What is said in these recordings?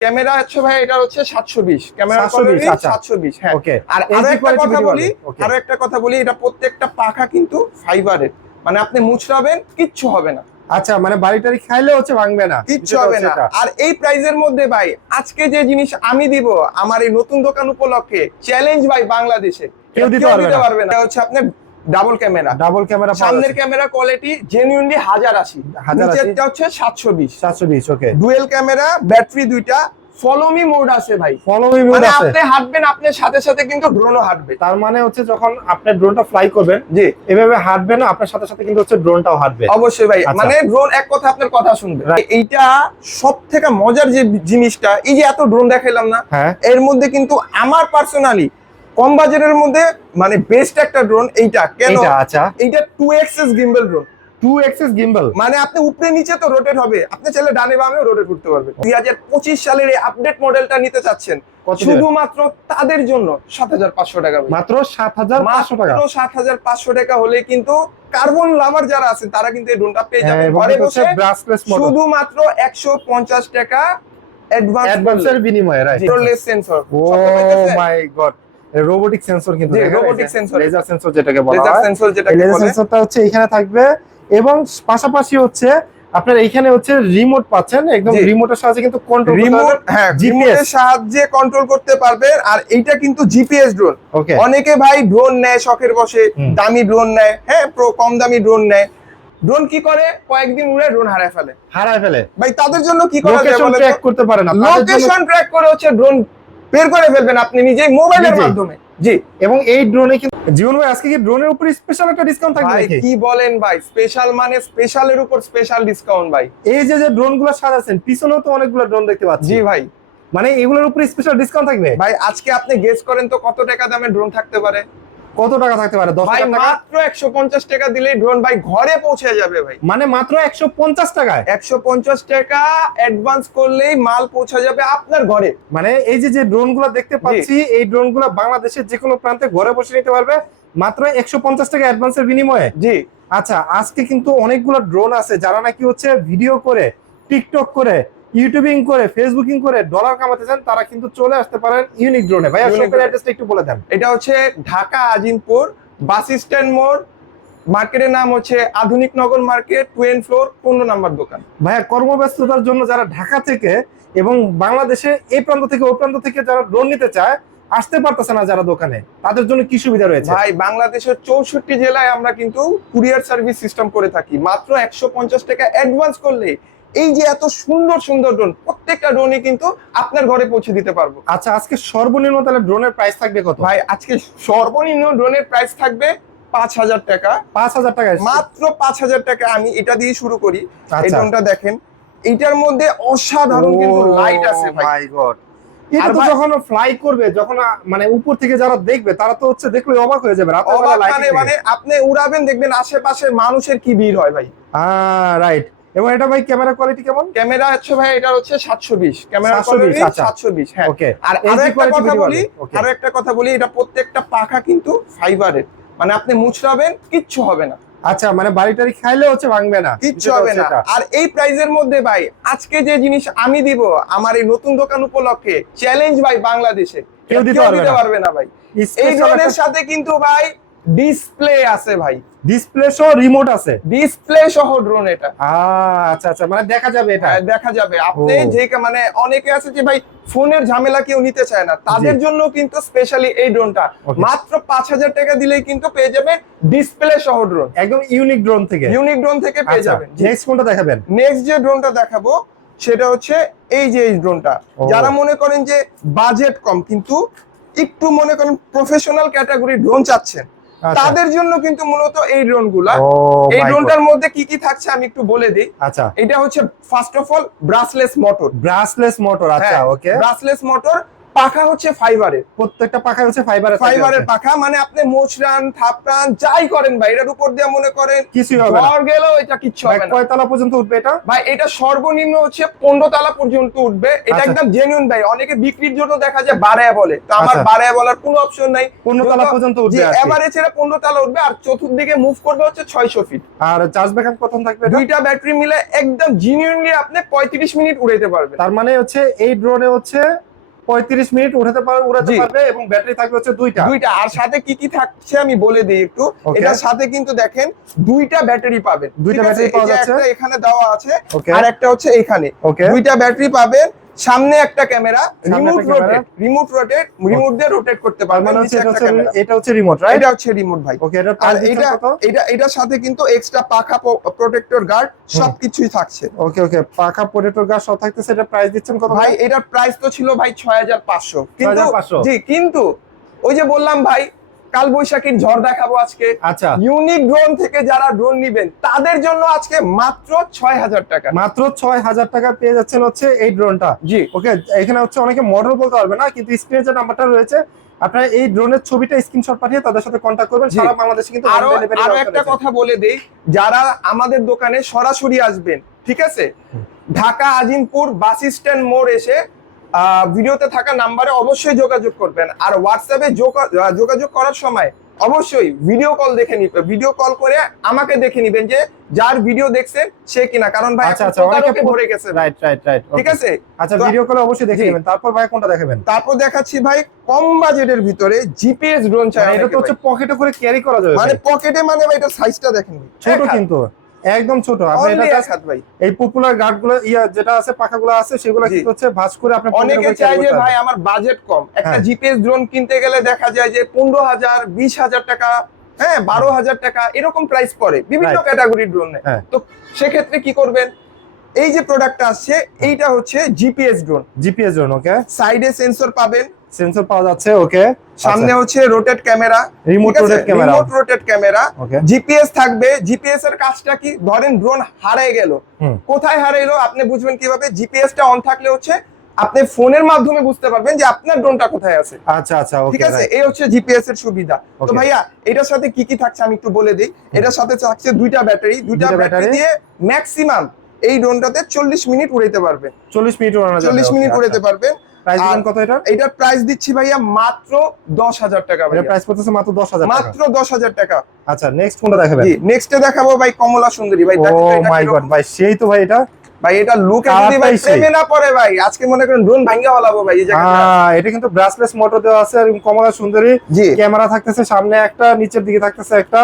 Camera হচ্ছে ভাই এটা হচ্ছে সাতশো বিশ। ক্যামেরা 720 আচ্ছা। সাতশো বিশ হ্যাঁ। ওকে আর আরও একটা কথা বলি আরও একটা কথা বলি এটা প্রত্যেকটা পাখা কিন্তু ফাইবারের মানে আপনি মুচড়াবেন কিচ্ছু হবে না। আচ্ছা মানে বাড়ি বাড়িটারি খাইলে হচ্ছে ভাঙবে না। কিচ্ছু হবে না। আর এই প্রাইজের মধ্যে ভাই আজকে যে জিনিস আমি দিব আমার এই নতুন দোকান উপলক্ষে চ্যালেঞ্জ ভাই বাংলাদেশে। কেউ দিতে পারবে না। এটা হচ্ছে আপনার ডাবল ক্যামেরা ডাবল ক্যামেরা সামনের ক্যামেরা কোয়ালিটি জেনুইনলি হাজার আশি। নিচেরটা হচ্ছে সাতশো বিশ। সাতশো বিশ ওকে। ডুয়েল ক্যামেরা ব্যাটারি দুইটা। ফলো মি মোড আছে ভাই। ফলো মি মোড মানে আছে। আপনি হাঁটবেন আপনার সাথে সাথে কিন্তু ড্রোনও হাঁটবে। তার মানে হচ্ছে যখন আপনি ড্রোনটা ফ্লাই করবেন জি। এভাবে হাঁটবে না আপনার সাথে সাথে কিন্তু হচ্ছে ড্রোনটাও হাঁটবে। অবশ্যই ভাই। আচ্ছা। মানে ড্রোন এক কথা আপনার কথা শুনবে। এইটা সব থেকে মজার যে জিনিসটা এই যে এত ড্রোন দেখাইলাম না হ্যাঁ। এর মধ্যে কিন্তু আমার পার্সোনালি কম বাজেটের মধ্যে মানে বেস্ট একটা ড্রোন এইটা কেন? আচ্ছা। এইটা two axis gimbal drone two axis gimbal মানে আপনি উপরে নিচে তো রোটেট হবে। আপনি চাইলে ডানে বামেও রোটেট করতে পারবেন। দুই হাজার পঁচিশ সালের এই আপডেট মডেলটা নিতে চাচ্ছেন শুধুমাত্র তাদের জন্য সাত হাজার পাঁচশো টাকা মাত্র সাত হাজার পাঁচশো টাকা? মাত্র সাত হাজার পাঁচশো টাকা হলে কিন্তু কার্বন লাভার যারা আছেন তারা কিন্তু এই ড্রোনটা পেয়ে হ্যাঁ, যাবে ঘরে বসে শুধুমাত্র একশো পঞ্চাশ টাকা অ্যাডভান্স অ্যাডভান্সের বিনিময়ে right sensor oh my god robotic sensor কিন্তু robotic sensor। লেজার সেন্সর যেটাকে বলা লেজার হয়। সেন্সর যেটা লেজার সেন্সরটা হচ্ছে এখানে থাকবে এবং পাশাপাশি হচ্ছে আপনার এখানে হচ্ছে রিমোট পাচ্ছেন একদম রিমোটের সাহায্যে কিন্তু কন্ট্রোল রিমোট হ্যাঁ রিমোটের সাহায্যে কন্ট্রোল করতে পারবেন আর এইটা কিন্তু জিপিএস ড্রোন অনেকে ভাই ড্রোন নেয় শখের বসে দামি ড্রোন নেয় হ্যাঁ কম দামি ড্রোন নেয়। ড্রোন কি করে? কয়েকদিন উড়ে ড্রোন হারায় ফেলে। হারায় ফেলে। ভাই তাদের জন্য কি করা যায় বলেন ট্র্যাক করতে পারে না লোকেশন ট্র্যাক করে হচ্ছে ড্রোন বের করে ফেলবেন আপনি নিজেই মোবাইলের মাধ্যমে। জি এবং এই ড্রোনে কিন্তু জীবন ভাই আজকে কি ড্রোনের উপর স্পেশাল একটা ডিসকাউন্ট থাকবে ভাই কি বলেন ভাই? স্পেশাল মানে স্পেশালের উপর স্পেশাল ডিসকাউন্ট ভাই। এই যে যে ড্রোনগুলো সাজাচ্ছেন পিছনেও তো অনেকগুলো ড্রোন দেখতে পাচ্ছি। জি ভাই। মানে এগুলোর উপর স্পেশাল ডিসকাউন্ট থাকবে? ভাই আজকে আপনি গেস করেন তো কত টাকা দামে ড্রোন থাকতে পারে? কত টাকা থাকতে পারে? দশ ভাই টাকা? মাত্র একশো পঞ্চাশ টাকা দিলেই ড্রোন ভাই ঘরে পৌঁছে যাবে ভাই। মানে মাত্র একশো পঞ্চাশ টাকায়? একশো পঞ্চাশ টাকা অ্যাডভান্স করলেই মাল পৌঁছে যাবে আপনার ঘরে। মানে এই যে যে ড্রোনগুলো দেখতে পাচ্ছি এই ড্রোনগুলো বাংলাদেশের যে কোনো প্রান্তে ঘরে বসে নিতে পারবে মাত্র একশো পঞ্চাশ টাকা অ্যাডভান্সের বিনিময়ে। জি। আচ্ছা আজকে কিন্তু অনেকগুলো ড্রোন আছে যারা নাকি হচ্ছে ভিডিও করে টিকটক করে ইউটিউবিং করে ফেসবুকিং করে ডলার কামাতে চান তারা কিন্তু চলে আসতে পারেন ইউনিক ড্রোনে ভাই শপের অ্যাড্রেসটা একটু বলে দেন। এটা হচ্ছে ঢাকা আজিমপুর বাস স্ট্যান্ড মোড়। মার্কেটের নাম হচ্ছে আধুনিক নগর মার্কেট টুয়েন ফ্লোর পনেরো নাম্বার দোকান। ভাইয়া কর্মব্যস্ততার জন্য যারা ঢাকা থেকে এবং বাংলাদেশে এই প্রান্ত থেকে ও প্রান্ত থেকে যারা ড্রোন নিতে চায় আসতে পারতেছে না যারা দোকানে। তাদের জন্য কি সুবিধা রয়েছে? ভাই বাংলাদেশের চৌষট্টি জেলায় আমরা কিন্তু কুরিয়ার সার্ভিস সিস্টেম করে থাকি। মাত্র একশো পঞ্চাশ টাকা অ্যাডভান্স করলে এই যে এত সুন্দর সুন্দর ড্রোন প্রত্যেকটা ড্রোনই কিন্তু আপনার ঘরে পৌঁছে দিতে পারব। আচ্ছা আজকে সর্বনিম্ন তাহলে ড্রোনের প্রাইস থাকবে কত? ভাই আজকে সর্বনিম্ন ড্রোনের প্রাইস থাকবে পাঁচ হাজার টাকা। পাঁচ হাজার টাকা মাত্র পাঁচ হাজার টাকা আমি এটা দিয়ে শুরু করি। এই আচ্ছা। ড্রোনটা দেখেন এইটার মধ্যে অসাধারণ কিন্তু লাইট আছে ভাই। গড এটা তো যখন ফ্লাই করবে যখন মানে উপর থেকে যারা দেখবে তারা তো হচ্ছে দেখলে অবাক হয়ে যাবে মানে মানে আপনি উড়াবেন দেখবেন আশেপাশে মানুষের কি ভিড় হয় ভাই। রাইট এবং এটা ভাই ক্যামেরা কোয়ালিটি কেমন? ক্যামেরা হচ্ছে ভাই এটা হচ্ছে সাতশো বিশ। ক্যামেরা 720 আচ্ছা। সাতশো বিশ হ্যাঁ। ওকে আর একটা কথা বলি আরও একটা কথা বলি এটা প্রত্যেকটা পাখা কিন্তু ফাইবারের মানে আপনি মুচড়াবেন কিচ্ছু হবে না। আচ্ছা মানে বাড়িটারি খাইলে হচ্ছে ভাঙবে না। কিচ্ছু হবে না। আর এই প্রাইজের মধ্যে ভাই আজকে যে জিনিস আমি দিব আমার এই নতুন দোকান উপলক্ষে চ্যালেঞ্জ ভাই বাংলাদেশে। কেউ দিতে পারবে না। ভাই। এই একটা সাথে কিন্তু ভাই ডিসপ্লে আছে ভাই। ডিসপ্লে সহ রিমোট আছে? ডিসপ্লে সহ ড্রোন এটা। আচ্ছা আচ্ছা মানে দেখা যাবে এটা? হ্যাঁ, দেখা যাবে। আপনি যে মানে অনেকে আছে যে ভাই ফোনের ঝামেলা কেউ নিতে চায় না। তাদের জন্য কিন্তু স্পেশালি এই ড্রোনটা মাত্র পাঁচ হাজার টাকা দিলেই কিন্তু পেয়ে যাবেন ডিসপ্লে সহ ড্রোন একদম ইউনিক ড্রোন থেকে? ইউনিক ড্রোন থেকে পেয়ে আচ্ছা যাবেন নেক্সট কোনটা দেখাবেন? নেক্সট যে ড্রোনটা দেখাবো সেটা হচ্ছে এই যে এই ড্রোনটা যারা মনে করেন যে বাজেট কম কিন্তু একটু মনে করেন প্রফেশনাল ক্যাটাগরি ড্রোন চাচ্ছেন। তাদের জন্য কিন্তু মূলত এই ড্রোনগুলা এই ড্রোনটার মধ্যে কি কি থাকছে আমি একটু বলে দিই। আচ্ছা। এটা হচ্ছে first of all brushless motor brushless motor আচ্ছা ওকে ব্রাসলেস মোটর পাখা হচ্ছে ফাইবারের প্রত্যেকটা পাখা হচ্ছে ফাইবারের ফাইবারের পাখা মানে আপনি মোচরান থাপড়ান যাই করেন ভাই এটার উপর দিয়ে মনে করেন কিছুই হবে না। গেলেও এটা কিচ্ছু হবে না। কয়তলা পর্যন্ত উঠবে এটা? ভাই এটা সর্বনিম্ন হচ্ছে পনেরো তালা পর্যন্ত উঠবে। এটা আচ্ছা। একদম জেনুইন ভাই অনেকে বিক্রির জন্য দেখা যায় বাড়ায় বলে। তো আমার আচ্ছা। বাড়ায় বলার কোনো অপশন নাই। পনেরো তলা পর্যন্ত উঠবে। এভারেজ এটা পনেরো তালা উঠবে আর চতুর্দিকে মুভ করবে হচ্ছে ছয়শো ফিট আর চার্জ ব্যাকআপ কত থাকবে দুইটা ব্যাটারি মিলে একদম জিনিউনলি আপনি পঁয়ত্রিশ মিনিট উড়াইতে পারবেন। তার মানে হচ্ছে এই ড্রোনে হচ্ছে পঁয়ত্রিশ মিনিট উঠাতে পারবে উড়াতে। পারবে এবং ব্যাটারি থাকবে হচ্ছে দুইটা। দুইটা। আর সাথে কি কি থাকছে আমি বলে দিই একটু. এটার সাথে কিন্তু দেখেন দুইটা ব্যাটারি পাবেন। দুইটা ব্যাটারি পাওয়া যাচ্ছে। একটা এখানে দেওয়া আছে আর একটা হচ্ছে এখানে। দুইটা ব্যাটারি পাবেন সামনে একটা camera remote rotate remote rotate remote দিয়ে রোটেট করতে পারবে মানে হচ্ছে এটা হচ্ছে এটা হচ্ছে রিমোট রাইট এটা হচ্ছে রিমোট ভাই। ওকে এটা আর এটা এটা এটার সাথে কিন্তু এক্সট্রা পাখা প্রোটেক্টর গার্ড সবকিছুই থাকছে। ওকে ওকে পাখা পোটেটোর গাছ সব থাকতেছে এটা প্রাইস দিচ্ছেন কত ভাই এটার প্রাইস তো ছিল ভাই ছয় হাজার পাঁচশো। কিন্তু 6500 জি কিন্তু ওই যে বললাম ভাই কাল বৈশাখীর ঝড় দেখাবো আজকে। আচ্ছা। ইউনিক ড্রোন থেকে যারা ড্রোন নিবেন তাদের জন্য আজকে মাত্র ছয় হাজার টাকা। মাত্র ছয় হাজার টাকা পেয়ে যাচ্ছেন হচ্ছে এই ড্রোনটা জি। ওকে এখানে হচ্ছে অনেকে মডেল বলতে পারবে না কিন্তু স্ক্রিনে যে নাম্বারটা রয়েছে আপনারা এই ড্রোনের ছবিটা স্ক্রিনশট পাঠিয়ে তাদের সাথে কন্ট্যাক্ট করবেন। সারা বাংলাদেশে কিন্তু আরও আরও একটা কথা বলে দেই যারা আমাদের দোকানে সরাসরি আসবেন ঠিক আছে? ঢাকা আজিমপুর বাস স্ট্যান্ড মোড় এসে ভিডিওতে থাকা নাম্বারে অবশ্যই যোগাযোগ করবেন। আর হোয়াটসঅ্যাপে যোগাযোগ করার সময় অবশ্যই ভিডিও কল দেখে নিবে ভিডিও কল করে আমাকে দেখে নিবেন যে যার ভিডিও দেখছেন সে কিনা। কারণ ভাই আচ্ছা, আচ্ছা, অনেকে ভরে গেছে রাইট রাইট রাইট ঠিক আছে? আচ্ছা ভিডিও কলে অবশ্যই দেখে। নেবেন। তারপর ভাই কোনটা দেখাবেন? তারপর দেখাচ্ছি ভাই কম বাজেটের ভিতরে জিপিএস ড্রোন চাই মানে এটা তো হচ্ছে পকেটে করে ক্যারি করা যাবে মানে পকেটে মানে ভাই এটা সাইজটা দেখেন। ছোট কিন্তু। একদম ছোট। আপনি এটা হাত ভাই। এই পপুলার গার্ডগুলো ইয়া যেটা আছে পাখাগুলো আছে সেগুলো। কিন্তু হচ্ছে ভাঁজ করে আপনি অনেকে carry যে ভাই আমার বাজেট কম। একটা হ্যাঁ। জিপিএস ড্রোন কিনতে গেলে দেখা যায় যে পনেরো হাজার বিশ হাজার টাকা হ্যাঁ বারো হাজার টাকা এরকম প্রাইস পড়ে বিভিন্ন. ক্যাটাগরির ড্রোন হ্যাঁ। তো সেক্ষেত্রে কি করবেন? এই যে প্রোডাক্টটা আসছে এইটা হচ্ছে GPS drone GPS drone okay সাইডে সেন্সর পাবেন সেন্সর পাওয়া যাচ্ছে ওকে। সামনে হচ্ছে rotate camera remote rotate camera remote rotate camera GPS থাকবে। জিপিএস এর কাজটা কি? ধরেন ড্রোন হারিয়ে গেল। কোথায় হারাইলো? আপনি বুঝবেন কীভাবে? জিপিএস টা অন থাকলে হচ্ছে আপনি ফোনের মাধ্যমে বুঝতে পারবেন যে আপনার ড্রোনটা কোথায় আছে। আচ্ছা আচ্ছা ঠিক আছে? এই হচ্ছে জিপিএস এর সুবিধা। তো ভাইয়া এটার সাথে কি কি থাকছে আমি একটু বলে দিই। এটার সাথে থাকছে দুইটা ব্যাটারি। দুইটা ব্যাটারি। দিয়ে ম্যাক্সিমাম এই ড্রোনটাতে চল্লিশ মিনিট উড়াইতে পারবে চল্লিশ মিনিট চল্লিশ মিনিট উড়াইতে পারবে প্রাইস কত এটা এটার প্রাইস দিচ্ছি ভাইয়া মাত্র দশ হাজার টাকা ভাইয়া। প্রাইস পড়তেছে মাত্র দশ হাজার টাকা। মাত্র দশ হাজার টাকা। আচ্ছা নেক্সট কোনটা দেখাবেন? জি নেক্সটে দেখাবো ভাই কমলা সুন্দরী। ভাই ও দেখেন মাই গড ভাই সেই তো ভাই এটা। ভাই এটা লুকে যদি ভাই প্রেমে না পড়ে ভাই আজকে মনে করেন ড্রোন ভাঙ্গা হলাবো ভাই এই জায়গাটা। আহ, এটা কিন্তু ব্রাসলেস মোটর দেওয়া আছে আর কমলা সুন্দরী। ক্যামেরা থাকতেছে সামনে একটা নিচের দিকে থাকতেছে একটা।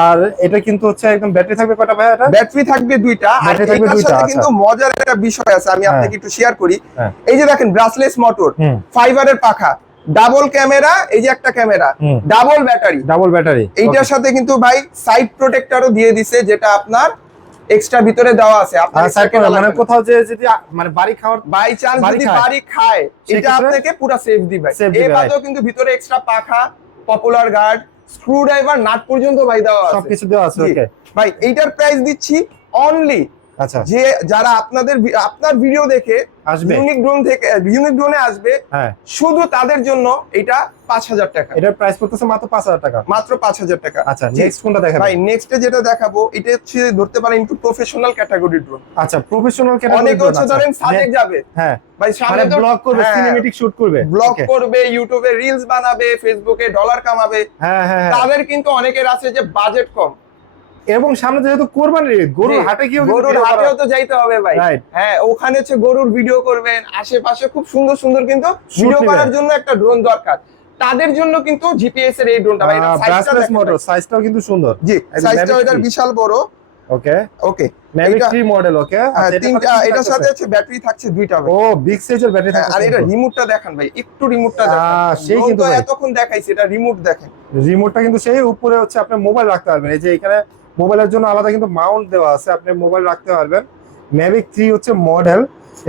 আর এটা কিন্তু হচ্ছে একদম ব্যাটারি থাকবে কটা ভাই এটা? ব্যাটারি থাকবে দুইটা। আর থাকবে দুইটা, আচ্ছা। কিন্তু মজার একটা বিষয় আছে আমি হ্যাঁ। আপনাকে একটু শেয়ার করি। হ্যাঁ। এই যে দেখেন ব্রাসলেস মোটর ফাইবারের পাখা ডাবল ক্যামেরা এই যে একটা camera double battery double battery এইটার সাথে কিন্তু ভাই সাইড প্রোটেক্টরও দিয়ে দিছে যেটা আপনার এক্সট্রা ভিতরে দেওয়া আছে। আপনার মানে কোথাও যে যদি মানে বাড়ি খাওয়ার বাই চান্স যদি বাড়ি খায় এটা আপনাকে পুরো সেফ দিবে। এই বাদেও কিন্তু ভিতরে এক্সট্রা পাখা propeller guard screwdriver nut পর্যন্ত ভাই দেওয়া আছে। সবকিছু দেওয়া আছে ভাই এইটার প্রাইস দিচ্ছি অনলি আচ্ছা। যে যারা আপনাদের আপনার ভিডিও দেখে আসবে। ইউনিক ড্রোন থেকে ইউনিক ড্রোনে আসবে হ্যাঁ। শুধু তাদের জন্য এটা পাঁচ হাজার টাকা। এটার প্রাইস পড়তেছে মাত্র পাঁচ হাজার টাকা। মাত্র পাঁচ হাজার টাকা। আচ্ছা। নেক্সট কোনটা দেখাবেন? ভাই নেক্সটে যেটা দেখাবো এটা হচ্ছে ধরতে পারেন একটু প্রফেশনাল ক্যাটাগরি ড্রোন আচ্ছা প্রফেশনাল অনেকে হচ্ছে ধরেন সাজেক যাবে। হ্যাঁ। ভাই মানে সামনে ব্লগ করবে হ্যাঁ, সিনেমেটিক শুট করবে। ব্লগ করবে ইউটিউবে রিলস বানাবে ফেসবুকে ডলার কামাবে। হ্যাঁ হ্যাঁ হ্যাঁ। তাদের কিন্তু অনেকের আছে যে বাজেট কম। এবং সামনে যেহেতু কোরবানি ঈদ, গরুর হাটে গিয়েও গরুর হাটেও তো যাইতে হবে ভাই। হ্যাঁ ওখানে হচ্ছে গরুর ভিডিও করবেন আশেপাশে খুব সুন্দর সুন্দর কিন্তু ভিডিও করার জন্য একটা ড্রোন দরকার। তাদের জন্য কিন্তু জিপিএস এর এই ড্রোনটা ভাই এটা ব্রাসলেস মোটর সাইজটাও কিন্তু সুন্দর। জি সাইজটা 3 বিশাল বড়। ওকে ওকে ম্যাভিক 3 মডেল ওকে তিনটা এটার সাথে হচ্ছে ব্যাটারি থাকছে দুইটা ও বিগ সাইজের ব্যাটারি হ্যাঁ, থাকে আর এটা রিমোটটা দেখান ভাই একটু রিমোটটা দেখান। সেই কিন্তু। এতক্ষণ দেখাইছি এটা রিমোট দেখেন। রিমোটটা কিন্তু সেই উপরে হচ্ছে আপনি মোবাইল রাখতে পারবেন। এই যে এখানে মোবাইলের জন্য আলাদা কিন্তু মাউন্ট দেওয়া আছে আপনি মোবাইল রাখতে পারবেন। ম্যাভিক থ্রি হচ্ছে মডেল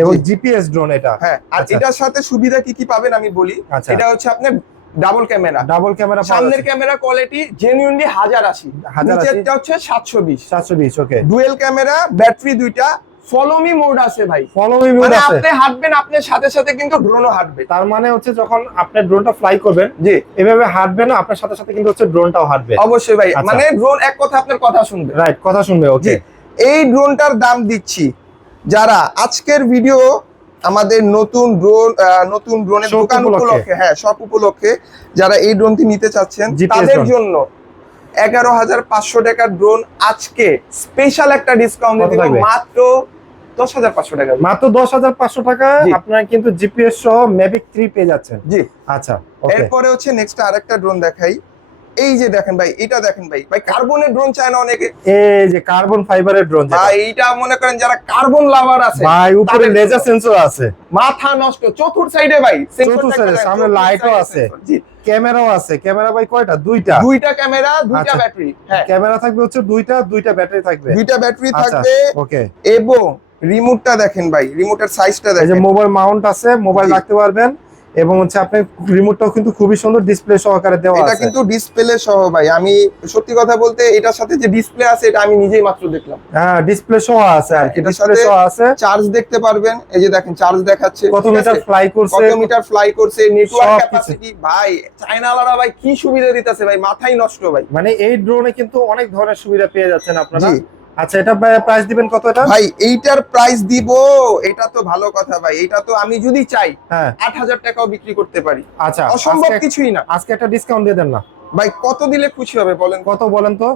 এবং জিপিএস ড্রোন এটা। হ্যাঁ আর আচ্ছা। এটার সাথে সুবিধা কি কি পাবেন আমি বলি? আচ্ছা। এটা হচ্ছে আপনার ডাবল ক্যামেরা ডাবল ক্যামেরা সামনের ক্যামেরা কোয়ালিটি জেনুইনলি হাজার আশি। হাজার হচ্ছে সাতশো হচ্ছে সাতশো বিশ 720 ওকে ডুয়েল ক্যামেরা ব্যাটারি দুইটা ফলো মি মোড আছে ভাই। ফলো মি মোড মানে আছে। আপনি হাঁটবেন আপনার সাথে সাথে কিন্তু ড্রোনও হাঁটবে। তার মানে হচ্ছে যখন আপনি ড্রোনটা ফ্লাই করবেন জি। এভাবে হাঁটবে না আপনার সাথে সাথে কিন্তু হচ্ছে ড্রোনটাও হাঁটবে। অবশ্যই ভাই। আচ্ছা। মানে ড্রোন এক কথা আপনার কথা শুনবে। রাইট কথা শুনবে ওকে এই ড্রোনটার দাম দিচ্ছি যারা আজকের ভিডিও আমাদের নতুন ড্রোন নতুন ড্রোনের দোকান উপলক্ষে। হ্যাঁ সব উপলক্ষে যারা এই ড্রোনটি নিতে চাচ্ছেন তাদের জন্য এগারো হাজার পাঁচশো টাকার ড্রোন আজকে স্পেশাল একটা ডিসকাউন্ট মাত্র দশ হাজার পাঁচশো টাকা। মাত্র দশ হাজার পাঁচশো টাকা। আপনারা কিন্তু জিপিএস সহ ম্যাভিক থ্রি পেয়ে যাচ্ছেন। জি। আচ্ছা এরপরে হচ্ছে নেক্সট আরেকটা ড্রোন দেখাই। এই যে দেখেন ভাই এটা দেখেন ভাই। ভাই কার্বনের ড্রোন চায় না অনেকে। এই যে কার্বন ফাইবারের ড্রোন ভাই এইটা মনে করেন যারা কার্বন লাভার আছে ভাই উপরে লেজার। সেন্সর আছে। মাথা নষ্ট চতুর্থ সাইডে ভাই এ, একটা সামনে চতুর্থ light ও আছে। ক্যামেরাও আছে। ক্যামেরা ভাই কয়টা? দুইটা। দুইটা ক্যামেরা দুইটা আচ্ছা। ব্যাটারি হ্যাঁ। ক্যামেরা থাকবে হচ্ছে দুইটা দুইটা ব্যাটারি থাকবে। দুইটা ব্যাটারি আচ্ছা থাকবে। ওকে এবং রিমোটটা দেখেন ভাই রিমোটের সাইজটা এই যে দেখেন। মোবাইল মাউন্ট আছে মোবাইল রাখতে পারবেন এবং হচ্ছে আপনি রিমোটটাও কিন্তু খুবই সুন্দর ডিসপ্লে সহকারে দেওয়া এটা কিন্তু ডিসপ্লে সহ ভাই আমি সত্যি কথা বলতে এটার সাথে যে ডিসপ্লে আছে এটা আমি নিজেই মাত্র দেখলাম। হ্যাঁ ডিসপ্লে সহ আছে আর কি এটার ডিসপ্লে সাথে সহ আছে। চার্জ দেখতে পারবেন এই যে দেখেন চার্জ দেখাচ্ছে কত মিটার ফ্লাই করছে? কত মিটার ফ্লাই করছে নেটওয়ার্ক ক্যাপাসিটি ভাই চায়নালারা ভাই কি সুবিধা দিতেছে ভাই মাথাই নষ্ট ভাই। মানে এই ড্রোনে কিন্তু অনেক ধরনের সুবিধা পেয়ে যাচ্ছেন আপনারা। আচ্ছা এটা প্রাইস দিবেন কত এটা? ভাই এইটার প্রাইস দিব এটা তো ভালো কথা ভাই এটা তো আমি যদি চাই হ্যাঁ। আট হাজার টাকাও বিক্রি করতে পারি। আচ্ছা অসম্ভব কিছুই না। আজকে একটা ডিসকাউন্ট দিয়ে দেন না। ভাই কত দিলে খুশি হবে বলেন কত বলেন তো?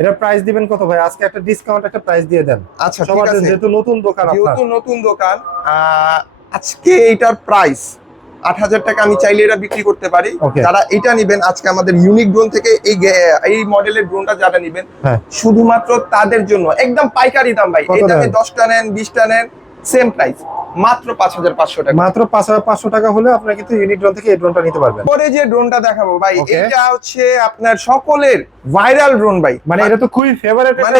এটা প্রাইস দিবেন কত ভাই? আজকে একটা ডিসকাউন্ট একটা প্রাইস দিয়ে দেন। আচ্ছা ঠিক আছে। যেহেতু নতুন দোকান আপনার। যেহেতু নতুন দোকান আজকে এইটার প্রাইস আট হাজার টাকা আমি চাইলে এটা বিক্রি করতে পারি। যারা এটা নিবেন আজকে আমাদের ইউনিক ড্রোন থেকে এই এই মডেলের ড্রোনটা যারা নিবেন হ্যাঁ। শুধুমাত্র তাদের জন্য একদম পাইকারি দাম ভাই। এটা দশটা নেন বিশটা নেন সেম প্রাইস মাত্র পাঁচ হাজার পাঁচশো টাকা। মাত্র পাঁচ হাজার পাঁচশো টাকা হলে আপনারা কিন্তু ইউনিক ড্রোন থেকে এই ড্রোনটা নিতে পারবেন। পরে যে ড্রোনটা দেখাবো ভাই এটা হচ্ছে আপনার সকলের ভাইরাল ড্রোন ভাই। মানে এটা তো খুবই ফেভারিট মানে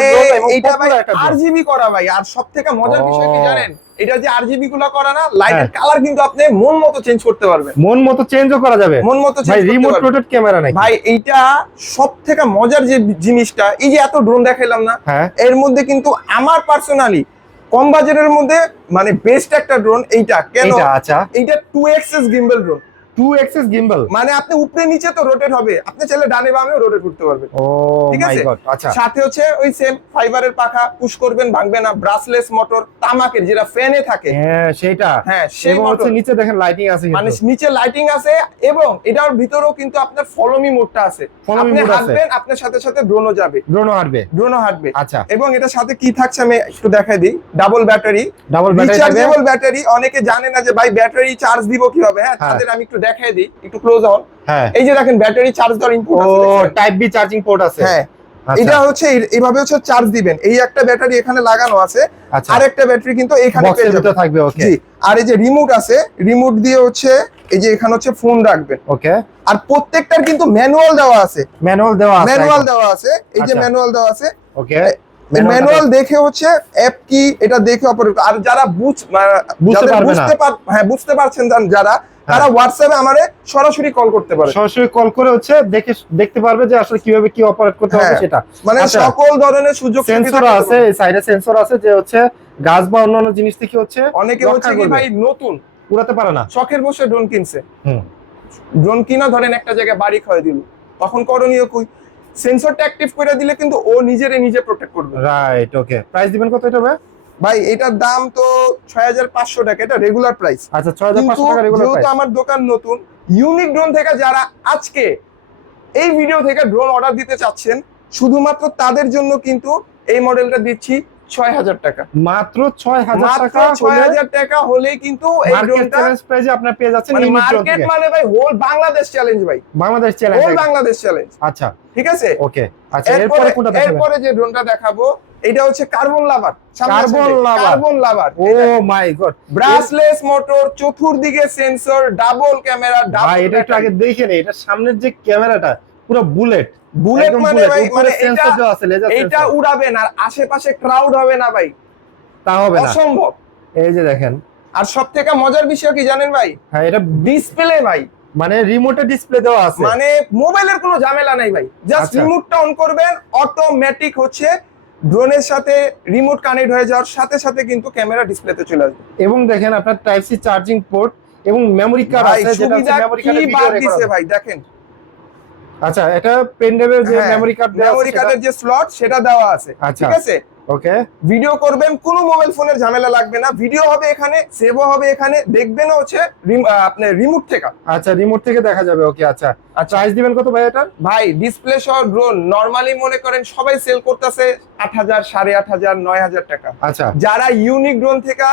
এটা ভাই। আরজিবি করা ভাই আর সব থেকে মজার বিষয় কি জানেন? এটা যে আরজিবি গুলো করা না লাইটের হ্যাঁ। কালার কিন্তু আপনি মন মতো চেঞ্জ করতে পারবেন। মন মতো চেঞ্জও করা যাবে। মন মতো ভাই রিমোট রোটেট ক্যামেরা নাকি? ভাই এইটা সব থেকে মজার যে জিনিসটা এই যে এত ড্রোন দেখাইলাম না হ্যাঁ। এর মধ্যে কিন্তু আমার পার্সোনালি কম বাজেটের মধ্যে মানে বেস্ট একটা ড্রোন এইটা। কেন? এইটা আচ্ছা। এইটা two axis gimbal drone two axis gimbal মানে আপনি উপরে নিচে তো রোটেট হবে। আপনি চাইলে ডানে বামেও রোটেট করতে পারবেন। ও ঠিক আছে? আচ্ছা। সাথে হচ্ছে ওই সেম ফাইবারের পাখা পুশ করবেন ভাঙবে না ব্রাসলেস মোটর তামাকের যেটা ফ্যানে থাকে। হ্যাঁ সেটা হ্যাঁ সেই হচ্ছে নিচে দেখেন লাইটিং আছে মানে নিচে লাইটিং আছে এবং এটার ভিতরেও কিন্তু আপনার ফলোমি মোডটা আছে। আপনি হাঁটবেন আপনার সাথে সাথে ড্রোনও যাবে। ড্রোনও হাঁটবে। ড্রোনও হাঁটবে। আচ্ছা। এবং এটার সাথে কি থাকছে আমি একটু দেখাই দিই। ডাবল ব্যাটারি ডাবল ব্যাটারি অনেকে জানে না যে ভাই ব্যাটারি চার্জ দিব কীভাবে? হ্যাঁ হ্যাঁ। তাদের আমি একটু দেখাই দিই একটু ক্লোজ হন। হ্যাঁ। এই যে দেখেন ব্যাটারি চার্জ দেওয়ার ইনপুট আছে টাইপ বি চার্জিং পোর্ট আছে। হ্যাঁ। আচ্ছা, এটা হচ্ছে এইভাবে হচ্ছে চার্জ দিবেন। এই একটা ব্যাটারি এখানে লাগানো আছে আচ্ছা। আর একটা ব্যাটারি কিন্তু এখানে থাকবে ওকে আর এই যে রিমোট আছে রিমোট দিয়ে হচ্ছে এই যে এখানে হচ্ছে ফোন রাখবেন। ওকে আর প্রত্যেকটার কিন্তু ম্যানুয়াল দেওয়া আছে। ম্যানুয়াল দেওয়া আছে ম্যানুয়াল দেওয়া আছে এই যে আচ্ছা। ম্যানুয়াল দেওয়া আছে। ওকে ম্যানুয়াল দেখে হচ্ছে অ্যাপ কি এটা দেখে অপারেট আর যারা বুঝ বুঝতে পারবে না। হ্যাঁ বুঝতে পারছেন যারা তারা হোয়াটসঅ্যাপে আমারে সরাসরি কল করতে পারে। সরাসরি কল করে হচ্ছে দেখে দেখতে পারবে যে আসলে কীভাবে কি অপারেট করতে হবে হ্যাঁ। সেটা। মানে আচ্ছা। সকল ধরনের সুযোগ সেন্সর আছে সাইডে সেন্সর আছে যে হচ্ছে গাছ বা অন্যান্য জিনিস থেকে হচ্ছে অনেকে হচ্ছে কি ভাই নতুন। উড়াতে পারে না। শখের বসে ড্রোন কিনছে। হুম। ড্রোন কিনা ধরেন একটা জায়গায় বাড়ি ক্ষয় দিল। তখন করণীয় কই? সেন্সরটা অ্যাক্টিভ করে দিলে কিন্তু ও নিজেরে নিজে প্রোটেক্ট করবে। রাইট ওকে প্রাইস দিবেন কত এটা ভাই? ভাই এটার দাম তো ছয় হাজার পাঁচশো টাকা এটা রেগুলার প্রাইস আচ্ছা ছয় হাজার পাঁচশো টাকা রেগুলার যেহেতু আমার দোকান নতুন ইউনিক ড্রোন থেকে যারা আজকে এই ভিডিও থেকে ড্রোন অর্ডার দিতে চাচ্ছেন শুধুমাত্র তাদের জন্য কিন্তু এই মডেলটা দিচ্ছি ছয় হাজার টাকা। মাত্র ছয় হাজার টাকা ছয় হাজার টাকা হলেই কিন্তু এই মার্কেট ড্রোনটা চ্যালেঞ্জ আপনার পেয়ে যাচ্ছেন মানে মার্কেট মানে ভাই হোল বাংলাদেশ চ্যালেঞ্জ ভাই। Bangladesh whole challenge Bangladesh challenge আচ্ছা। ঠিক আছে? ওকে আচ্ছা এরপরে এরপরে কোনটা এরপরে যে ড্রোনটা দেখাবো এটা হচ্ছে carbon lover Carbon lover। Carbon lover oh my god brushless motor চতুর্দিকে সেন্সর ডাবল ক্যামেরা ভাই এটা একটু আগে দেখে নেই এটা সামনের যে ক্যামেরাটা পুরো বুলেট বুলেট মানে ভাই মানে এটা সেন্সর দেওয়া আছে লেজার এইটা সেন্সর উড়াবেন আর আশেপাশে ক্রাউড হবে না ভাই। তা হবে না। অসম্ভব। এই যে দেখেন। আর সব থেকে মজার বিষয় কি জানেন ভাই? হ্যাঁ এটা ডিসপ্লে ভাই। মানে রিমোটে ডিসপ্লে দেওয়া আছে। মানে মোবাইলের কোনো ঝামেলা নাই ভাই। জাস্ট। রিমোটটা অন করবেন অটোমেটিক হচ্ছে ড্রোনের সাথে রিমোট কানেক্ট হয়ে যাওয়ার সাথে সাথে কিন্তু ক্যামেরা ডিসপ্লেতে চলে আসবে। এবং দেখেন আপনার টাইপ সি চার্জিং পোর্ট এবং মেমরি কার্ড আছে যেটা মেমোরি কার্ডে বাদ দিছে ভাই দেখেন। আচ্ছা এটা পেন ড্রাইভের যে মেমোরি কার্ড মেমোরি কার্ডের যে স্লট সেটা দেওয়া আছে আচ্ছা। ঠিক আছে? ওকে ভিডিও করবেন কোনো মোবাইল ফোনের ঝামেলা লাগবে না। ভিডিও হবে এখানে সেভও হবে এখানে দেখবেন হচ্ছে আপনার রিমোট থেকে। আচ্ছা রিমোট থেকে দেখা যাবে ওকে আচ্ছা। আচ্ছা। প্রাইস দিবেন কত ভাই এটার? ভাই ডিসপ্লে সহ ড্রোন নরমালি মনে করেন সবাই সেল করতেছে আট হাজার সাড়ে আট হাজার নয় হাজার টাকা। আচ্ছা। যারা ইউনিক ড্রোন থেকে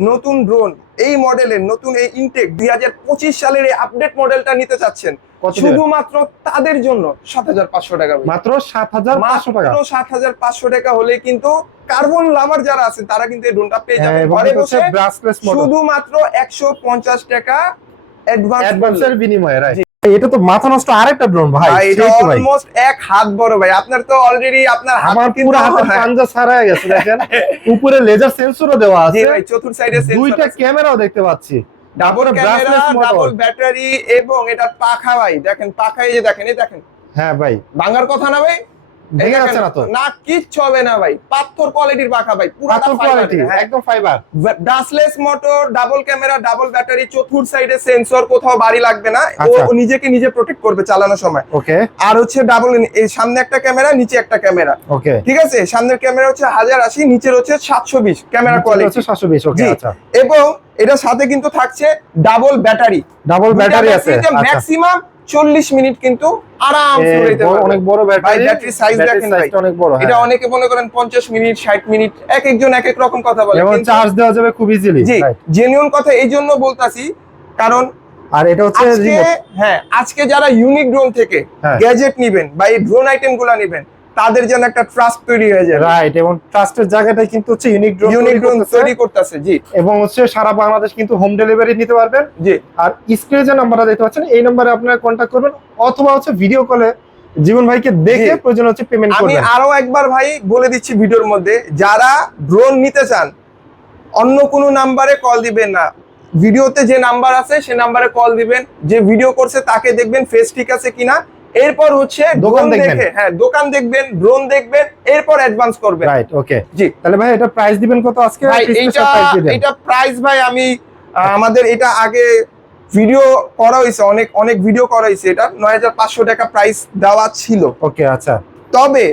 নতুন ড্রোন এই মডেলের নতুন এই ইনটেক দুই হাজার পঁচিশ সালের এই আপডেট মডেলটা নিতে চাচ্ছেন। শুধুমাত্র তাদের জন্য সাত হাজার পাঁচশো টাকা মাত্র সাত হাজার পাঁচশো টাকা? মাত্র সাত হাজার পাঁচশো টাকা হলে কিন্তু কার্বন লাভার যারা আছে তারা কিন্তু এই ড্রোনটা পেয়ে হ্যাঁ, যাবে ঘরে বসে শুধুমাত্র একশো পঞ্চাশ টাকা অ্যাডভান্স অ্যাডভান্সের বিনিময়ে এটা তো মাথা নষ্ট আরেকটা ড্রোন ভাই এটা অলমোস্ট এক হাত বড় ভাই। আপনার তো অলরেডি আপনার হাত পুরো হাতের। পাঞ্জা ছাড়া গেছে দেখেন। উপরে লেজার সেন্সরও দেওয়া জি আছে। ভাই চতুর্থ সাইডে দুইটা ক্যামেরাও দেখতে পাচ্ছি। ডাবল ক্যামেরা ডাবল ব্যাটারি এবং এটা পাখা ভাই। দেখেন পাখা এই যে দেখেন এই দেখেন। হ্যাঁ ভাই। ভাঙার কথা না ভাই? ভেঙে যাচ্ছে না তো? না কিচ্ছু হবে না ভাই। পাথর কোয়ালিটির পাখা ভাই পুরোটা কোয়ালিটি একদম fibre brushless motor double camera double battery চতুর্থ সাইডে সেন্সর কোথাও বাড়ি লাগবে না। ও আচ্ছা। নিজেকে নিজে প্রোটেক্ট করবে চালানোর সময়। ওকে। আর হচ্ছে ডাবল সামনে একটা ক্যামেরা নিচে একটা ক্যামেরা ওকে। ঠিক আছে? সামনের ক্যামেরা হচ্ছে হাজার আশি নিচের হচ্ছে সাতশো বিশ ক্যামেরা কোয়ালিটি হচ্ছে 720 ওকে আচ্ছা। এবং এটার সাথে কিন্তু থাকছে ডাবল ব্যাটারি ডাবল ব্যাটারি আছে ম্যাক্সিমাম চল্লিশ মিনিট কিন্তু আরাম অনেক বড় ব্যাটারি battery দেখেন ভাই। অনেক বড় এটা হ্যাঁ। অনেকে মনে করেন পঞ্চাশ মিনিট ষাট মিনিট এক একজন এক এক রকম কথা বলে চার্জ দেওয়া যাবে খুব ইজিলি জি জেনুইন কথা এই জন্য বলতাছি কারণ আর এটা হচ্ছে আজকে হ্যাঁ আজকে যারা ইউনিক ড্রোন থেকে। গ্যাজেট নিবেন বা এই ড্রোন আইটেমগুলা নিবেন তাদের জন্য একটা ট্রাস্ট তৈরি হয়ে যাবে রাইট এবং ট্রাস্টের জায়গাটা কিন্তু হচ্ছে ইউনিক ড্রোন ইউনিক ড্রোন তৈরি করতেছে জি। এবং হচ্ছে সারা বাংলাদেশ কিন্তু হোম ডেলিভারি নিতে পারবেন। জি। আর স্ক্রিনে যে নাম্বারটা দেখতে পাচ্ছেন এই নাম্বারে আপনারা কন্ট্যাক্ট করবেন অথবা হচ্ছে ভিডিও কলে জীবন ভাইকে দেখে প্রয়োজন হচ্ছে পেমেন্ট করবেন। আমি আরও একবার ভাই বলে দিচ্ছি ভিডিওর মধ্যে যারা ড্রোন নিতে চান অন্য কোনো নাম্বারে কল দিবেন না। ভিডিওতে যে নাম্বার আছে সে নাম্বারে কল দিবেন। যে ভিডিও করছে তাকে দেখবেন ফেস ঠিক আছে কিনা। এরপর হচ্ছে দোকান দেখবেন। দেখে হ্যাঁ দোকান দেখবেন ড্রোন দেখবেন এরপর অ্যাডভান্স করবেন। রাইট ওকে জি। তাহলে ভাই এটা প্রাইস দিবেন কত আজকে? দেন। এটা প্রাইস ভাই আমি আমাদের এটা আগে ভিডিও করা হয়েছে অনেক অনেক ভিডিও করা হয়েছে এটা। নয় হাজার পাঁচশো টাকা প্রাইস দেওয়া ছিল। ওকে আচ্ছা। তবে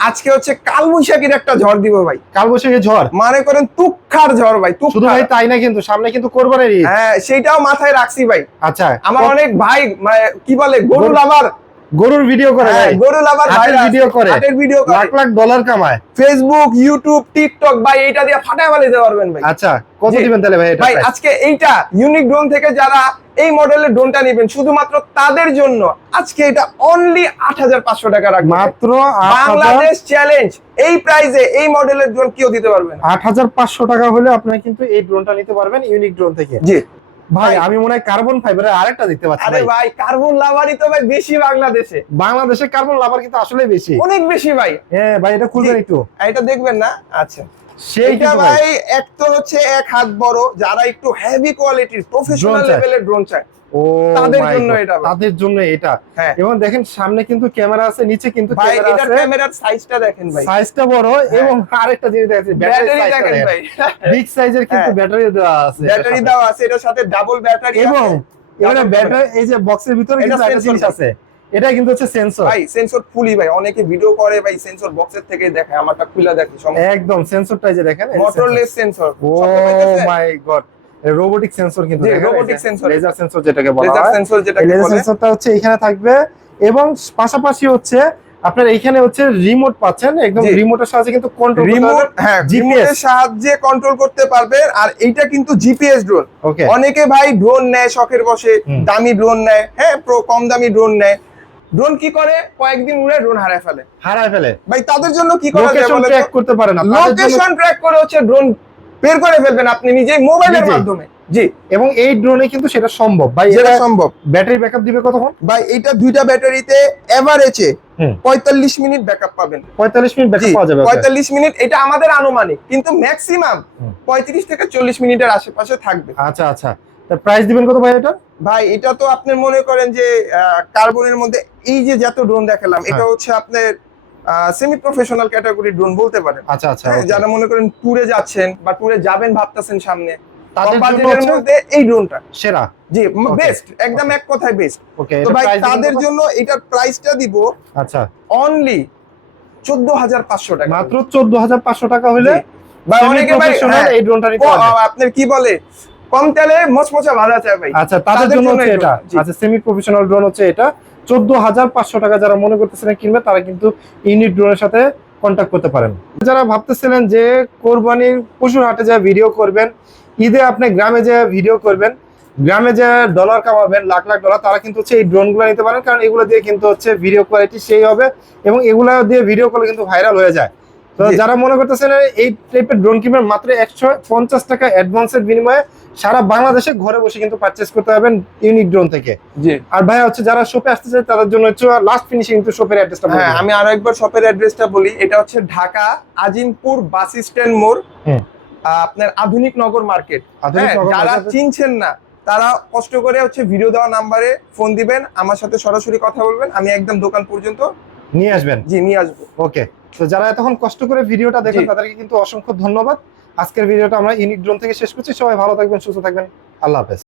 আজকে হচ্ছে কালবৈশাখীর একটা ঝড় দিব ভাই। কালবৈশাখীর ঝড়? মানে করেন তুক্ষার ঝড় ভাই শুধু ভাই তাই না কিন্তু সামনে কিন্তু কোরবানের হ্যাঁ সেটাও মাথায় রাখছি ভাই। আচ্ছা আমার অনেক ভাই মানে, কি বলে গরু- লাভার গরুর ভিডিও করে হ্যাঁ, গরু লাভার video করে। হাটের ভিডিও করে। লাখ লাখ ডলার কামায়। ফেসবুক ইউটিউব টিকটক ভাই এইটা দিয়ে ফাটায় দিতে পারবেন ভাই। আচ্ছা কত দিবেন তাহলে ভাই এটা ভাই আজকে এইটা ইউনিক ড্রোন থেকে যারা এই মডেলের ড্রোনটা নেবেন শুধুমাত্র তাদের জন্য আজকে এটা অনলি আট হাজার পাঁচশো টাকা রাখবেন মাত্র বাংলাদেশ চ্যালেঞ্জ এই প্রাইজে এই মডেলের ড্রোন কেউ দিতে পারবে না। হাজার পাঁচশো টাকা হলে আপনি কিন্তু এই ড্রোনটা নিতে পারবেন ইউনিক ড্রোন থেকে। জি। ভাই। আমি মনে হয় কার্বন ফাইবারের আরেকটা দেখতে পাচ্ছি আরে ভাই। কার্বন লাভারই তো ভাই বেশি বাংলাদেশে। বাংলাদেশে কার্বন লাভার কিন্তু আসলে বেশি। অনেক বেশি ভাই। হ্যাঁ ভাই এটা খুলবেন। একটু। এটা দেখবেন না? আচ্ছা। সেইটা ভাই এক তো হচ্ছে এক হাত বড় যারা একটু হেভি কোয়ালিটির প্রফেশনাল লেভেলের ড্রোন চায়। তাদের জন্য এটা। তাদের জন্য এটা। হ্যাঁ। এবং দেখেন সামনে কিন্তু ক্যামেরা আছে নিচে কিন্তু আছে। ক্যামেরার সাইজটা দেখেন ভাই। সাইজটা বড় এবং আরেকটা জিনিস দেখাচ্ছি ব্যাটারি ব্যাটারি দেখেন ভাই। বিগ সাইজের কিন্তু হ্যাঁ। ব্যাটারি দেওয়া আছে ব্যাটারি দেওয়া আছে এটার সাথে ডাবল ব্যাটারি এবং ব্যাটারি এই যে বক্সের ভিতরে এটা কিন্তু একটা জিনিস আছে। এটা কিন্তু হচ্ছে সেন্সর ভাই সেন্সর ফুলি ভাই। অনেকে ভিডিও করে ভাই সেন্সর বক্সের থেকে দেখায় আমারটা খুলে দেখে একদম সেন্সরটা যে দেখেন motorless sensor oh my God robotic sensor কিন্তু robotic sensor। লেজার সেন্সর যেটাকে বলা লেজার সেন্সর যেটাকে লেজার সেন্সরটা হচ্ছে এখানে থাকবে এবং পাশাপাশি হচ্ছে আপনার এখানে হচ্ছে রিমোট পাচ্ছেন একদম রিমোটের সাহায্যে কিন্তু কন্ট্রোল রিমোট হ্যাঁ GPS রিমোটের সাহায্যে কন্ট্রোল করতে পারবেন আর এইটা কিন্তু জিপিএস ড্রোন ওকে অনেকে ভাই ড্রোন নেয় শখের বসে দামি ড্রোন নেয় হ্যাঁ প্রো কম দামি ড্রোন নেয়। ড্রোন কি করে? কয়েকদিন উড়ে ড্রোন হারায় ফেলে। হারায় ফেলে। ভাই তাদের জন্য কি করা যায় লোকেশন ট্র্যাক করতে পারে না লোকেশন ট্র্যাক করে হচ্ছে ড্রোন বের করে ফেলবেন আপনি নিজেই মোবাইলের মাধ্যমে। জি এবং এই ড্রোনে কিন্তু সেটা সম্ভব। ভাই এটা সম্ভব। ব্যাটারি ব্যাকআপ দিবে কতক্ষণ? ভাই এটা দুইটা ব্যাটারিতে এভারেজে হুম। পঁয়তাল্লিশ মিনিট ব্যাকআপ পাবেন। পঁয়তাল্লিশ মিনিট জি, ব্যাকআপ পাওয়া যাবে ওকে। পঁয়তাল্লিশ মিনিট এটা আমাদের আনুমানিক কিন্তু ম্যাক্সিমাম হুম। পঁয়ত্রিশ থেকে চল্লিশ মিনিটের আশেপাশে থাকবে। আচ্ছা আচ্ছা। তা প্রাইস দিবেন কত ভাই এটা? ভাই এটা তো আপনি মনে করেন যে কার্বনের মধ্যে এই যে যত ড্রোন দেখালাম এটা হ্যাঁ। হচ্ছে আপনার সেমি প্রফেশনাল ক্যাটাগরি ড্রোন বলতে পারেন। আচ্ছা আচ্ছা হ্যাঁ, যারা মনে করেন ট্যুরে যাচ্ছেন বা ট্যুরে যাবেন ভাবতেছেন সামনে মধ্যে এই ড্রোনটা সেরা। জি বেস্ট একদম এক কথায় বেস্ট ওকে তো ভাই তাদের জন্য এটার প্রাইসটা দিব আচ্ছা। অনলি চোদ্দ হাজার পাঁচশো টাকা। মাত্র চোদ্দ হাজার পাঁচশো টাকা হলে। বা অনেকে ভাই হ্যাঁ, এই ড্রোনটা নিতে আপনার কি বলে? কম তেলে মচমচা ভাজা চায় ভাই। আচ্ছা তাদের জন্য এটা। আচ্ছা সেমি প্রফেশনাল ড্রোন হচ্ছে এটা। চোদ্দ হাজার পাঁচশো টাকা যারা মনে করতেছিলেন কিনবে, তারা কিন্তু ইউনিট ড্রোনের সাথে কন্ট্যাক্ট করতে পারেন। যারা ভাবতেছিলেন যে কোরবানির পশুর হাটে যা ভিডিও করবেন, ঈদে আপনি গ্রামে যে ভিডিও করবেন, গ্রামে যে ডলার কামাবেন, লাখ লাখ ডলার তারা কিন্তু হচ্ছে এই ড্রোনগুলো নিতে পারেন, কারণ এগুলো দিয়ে কিন্তু হচ্ছে ভিডিও কোয়ালিটি সেই হবে এবং এগুলো দিয়ে ভিডিও করলে কিন্তু ভাইরাল হয়ে যায়। তো যারা মনে করতেছেন এই টাইপের ড্রোন কিনবেন মাত্র একশো পঞ্চাশ টাকা অ্যাডভান্সের বিনিময়ে সারা বাংলাদেশে ঘরে বসে কিন্তু পারচেস করতে পারবেন ইউনিক ড্রোন থেকে। আর ভাইয়া হচ্ছে যারা শপে আসতে চায় তাদের জন্য হচ্ছে লাস্ট ফিনিশিং কিন্তু শপের অ্যাড্রেসটা হ্যাঁ আমি আরও একবার শপের অ্যাড্রেসটা বলি। এটা হচ্ছে ঢাকা আজিমপুর বাস স্ট্যান্ড মোড় আপনার আধুনিক নগর মার্কেট। হ্যাঁ, যারা চিনছেন না তারা কষ্ট করে হচ্ছে ভিডিও দেওয়া নাম্বারে ফোন দিবেন আমার সাথে সরাসরি কথা বলবেন আমি একদম দোকান পর্যন্ত নিয়ে আসবেন। জি নিয়ে আসব। ওকে তো যারা এতক্ষণ কষ্ট করে ভিডিওটা দেখেন তাদেরকে কিন্তু অসংখ্য ধন্যবাদ। আজকের ভিডিওটা আমরা ইউনিট ড্রোন থেকে শেষ করছি। সবাই ভালো থাকবেন সুস্থ থাকবেন। আল্লাহ হাফেজ।